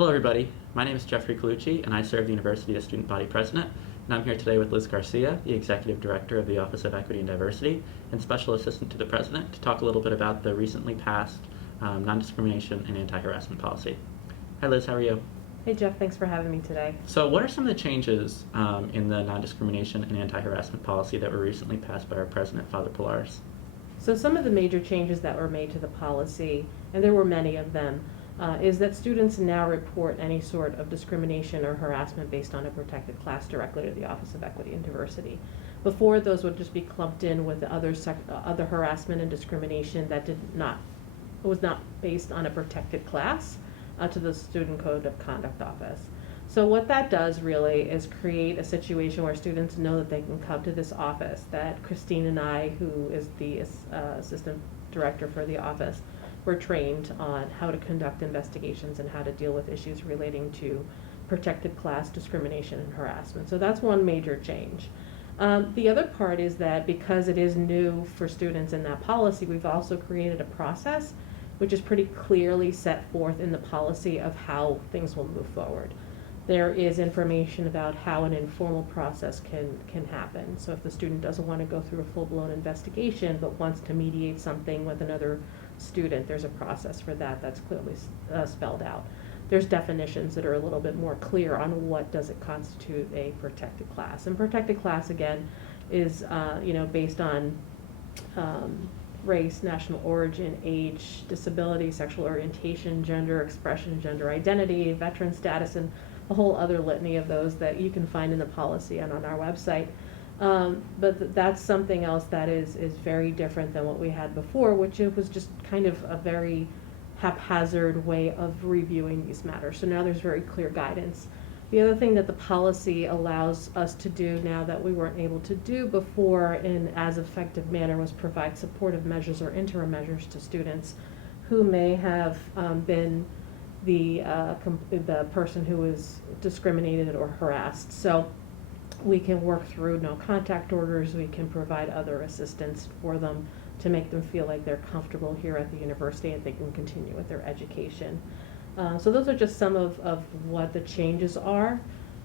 Hello everybody, my name is Jeffrey Colucci and I serve the University as Student Body President, and I'm here today with Liz Garcia, the Executive Director of the Office of Equity and Diversity and Special Assistant to the President, to talk a little bit about the recently passed Non-Discrimination and Anti-Harassment policy. Hi Liz, how are you? Hey Jeff, thanks for having me today. So what are some of the changes in the Non-Discrimination and Anti-Harassment policy that were recently passed by our President, Father Polaris? So some of the major changes that were made to the policy, and there were many of them, is that students now report any sort of discrimination or harassment based on a protected class directly to the Office of Equity and Diversity. Before, those would just be clumped in with the other harassment and discrimination that was not based on a protected class to the Student Code of Conduct Office. So what that does really is create a situation where students know that they can come to this office, that Christine and I, who is the assistant director for the office, we're trained on how to conduct investigations and how to deal with issues relating to protected class discrimination and harassment. So that's one major change. The other part is that because it is new for students in that policy, we've also created a process which is pretty clearly set forth in the policy of how things will move forward. There is information about how an informal process can happen. So if the student doesn't want to go through a full-blown investigation but wants to mediate something with another student, there's a process for that that's clearly spelled out. There's definitions that are a little bit more clear on what does it constitute a protected class. And protected class, again, is based on race, national origin, age, disability, sexual orientation, gender expression, gender identity, veteran status, and a whole other litany of those that you can find in the policy and on our website. But that's something else that is very different than what we had before, which it was just kind of a very haphazard way of reviewing these matters. So now there's very clear guidance. The other thing that the policy allows us to do now that we weren't able to do before in as effective manner was provide supportive measures or interim measures to students who may have been the person who was discriminated or harassed. So we can work through no contact orders, we can provide other assistance for them to make them feel like they're comfortable here at the university and they can continue with their education. So those are just some of what the changes are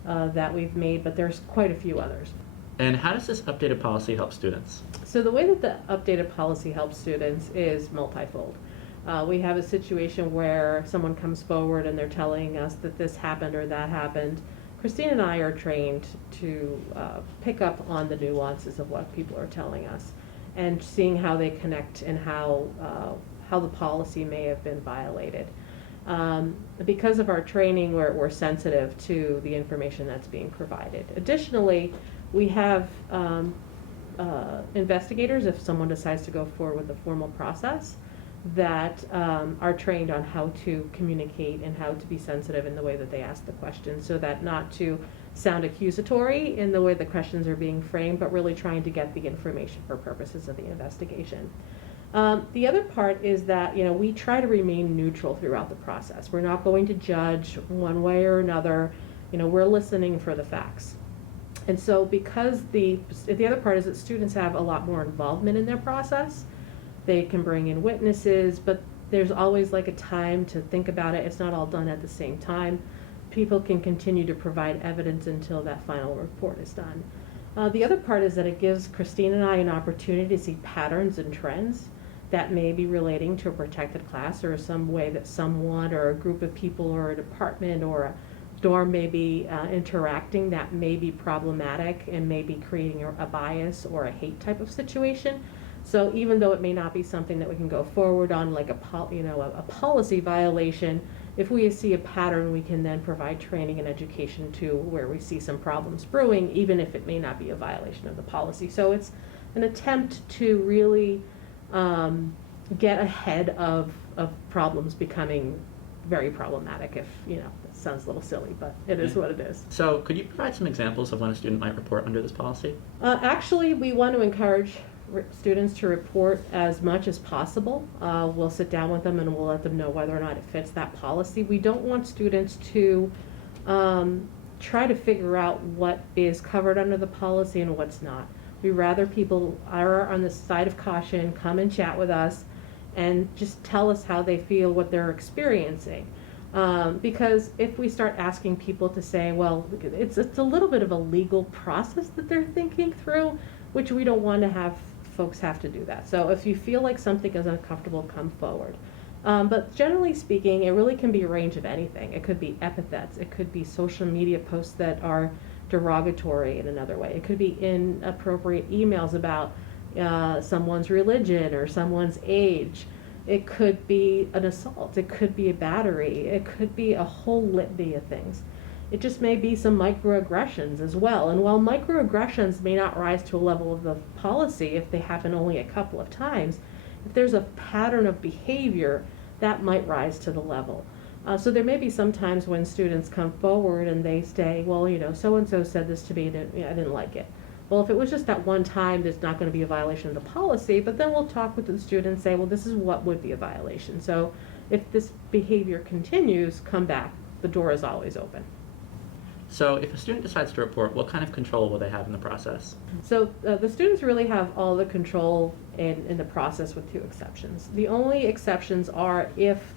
that we've made, but there's quite a few others. And how does this updated policy help students? So the way that the updated policy helps students is multifold. We have a situation where someone comes forward and they're telling us that this happened or that happened. Christine and I are trained to pick up on the nuances of what people are telling us and seeing how they connect and how the policy may have been violated. Because of our training, we're sensitive to the information that's being provided. Additionally, we have investigators, if someone decides to go forward with a formal process, that are trained on how to communicate and how to be sensitive in the way that they ask the questions, so that not to sound accusatory in the way the questions are being framed, but really trying to get the information for purposes of the investigation. The other part is that we try to remain neutral throughout the process. We're not going to judge one way or another. We're listening for the facts. And so because the other part is that students have a lot more involvement in their process. They can bring in witnesses, but there's always like a time to think about it. It's not all done at the same time. People can continue to provide evidence until that final report is done. The other part is that it gives Christine and I an opportunity to see patterns and trends that may be relating to a protected class or some way that someone or a group of people or a department or a dorm may be interacting that may be problematic and may be creating a bias or a hate type of situation. So even though it may not be something that we can go forward on like a policy violation, if we see a pattern, we can then provide training and education to where we see some problems brewing, even if it may not be a violation of the policy. So it's an attempt to really get ahead of problems becoming very problematic. If it sounds a little silly, but it is what it is. So could you provide some examples of when a student might report under this policy? Actually, we want to encourage students to report as much as possible. We'll sit down with them and we'll let them know whether or not it fits that policy. We don't want students to try to figure out what is covered under the policy and what's not. We rather people are on the side of caution, come and chat with us and just tell us how they feel, what they're experiencing. Because if we start asking people to say, well, it's a little bit of a legal process that they're thinking through, which we don't want to have folks have to do that. So if you feel like something is uncomfortable, come forward. But generally speaking, it really can be a range of anything. It could be epithets. It could be social media posts that are derogatory in another way. It could be inappropriate emails about someone's religion or someone's age. It could be an assault. It could be a battery. It could be a whole litany of things. It just may be some microaggressions as well. And while microaggressions may not rise to a level of the policy if they happen only a couple of times, if there's a pattern of behavior, that might rise to the level. So there may be some times when students come forward and they say, well, so-and-so said this to me and I didn't like it. Well, if it was just that one time, there's not going to be a violation of the policy, but then we'll talk with the student and say, well, this is what would be a violation. So if this behavior continues, come back. The door is always open. So if a student decides to report, what kind of control will they have in the process? So the students really have all the control in the process with two exceptions. The only exceptions are if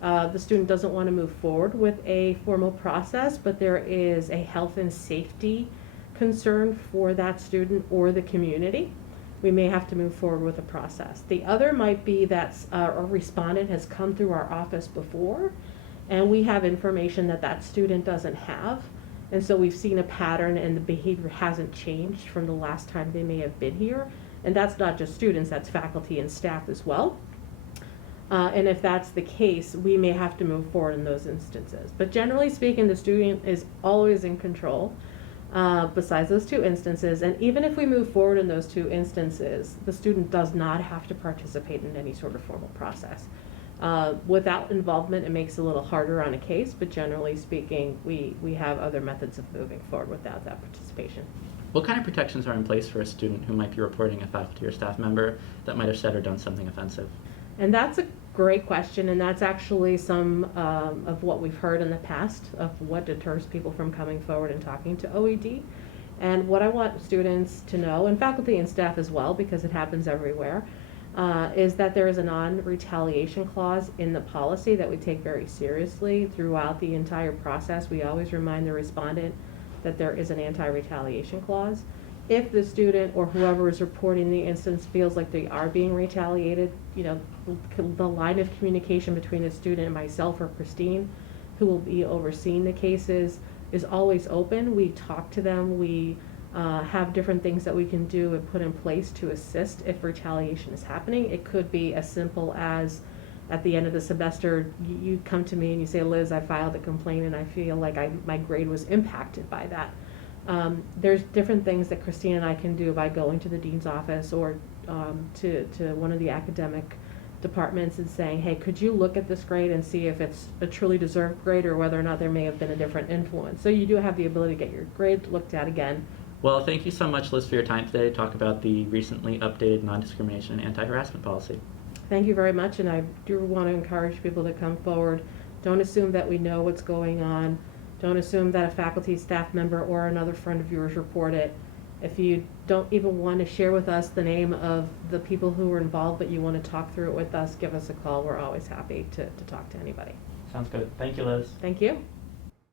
the student doesn't want to move forward with a formal process, but there is a health and safety concern for that student or the community, we may have to move forward with a process. The other might be that a respondent has come through our office before and we have information that that student doesn't have, and so we've seen a pattern and the behavior hasn't changed from the last time they may have been here, and that's not just students, that's faculty and staff as well. And if that's the case, we may have to move forward in those instances. But generally speaking, the student is always in control. Besides those two instances, and even if we move forward in those two instances, the student does not have to participate in any sort of formal process. Without involvement, it makes it a little harder on a case, but generally speaking, we have other methods of moving forward without that participation. What kind of protections are in place for a student who might be reporting a faculty or staff member that might have said or done something offensive? And that's a great question, and that's actually some of what we've heard in the past of what deters people from coming forward and talking to OED. And what I want students to know, and faculty and staff as well, because it happens everywhere, is that there is a non-retaliation clause in the policy that we take very seriously throughout the entire process. We always remind the respondent that there is an anti-retaliation clause. If the student or whoever is reporting the instance feels like they are being retaliated, the line of communication between the student and myself or Christine, who will be overseeing the cases, is always open. We talk to them. We have different things that we can do and put in place to assist if retaliation is happening. It could be as simple as at the end of the semester, you come to me and you say, Liz, I filed a complaint and I feel like my grade was impacted by that. There's different things that Christine and I can do by going to the dean's office or to one of the academic departments and saying, hey, could you look at this grade and see if it's a truly deserved grade or whether or not there may have been a different influence. So you do have the ability to get your grade looked at again. Well, thank you so much, Liz, for your time today to talk about the recently updated non-discrimination and anti-harassment policy. Thank you very much, and I do want to encourage people to come forward. Don't assume that we know what's going on. Don't assume that a faculty, staff member, or another friend of yours report it. If you don't even want to share with us the name of the people who were involved, but you want to talk through it with us, give us a call. We're always happy to talk to anybody. Sounds good. Thank you, Liz. Thank you.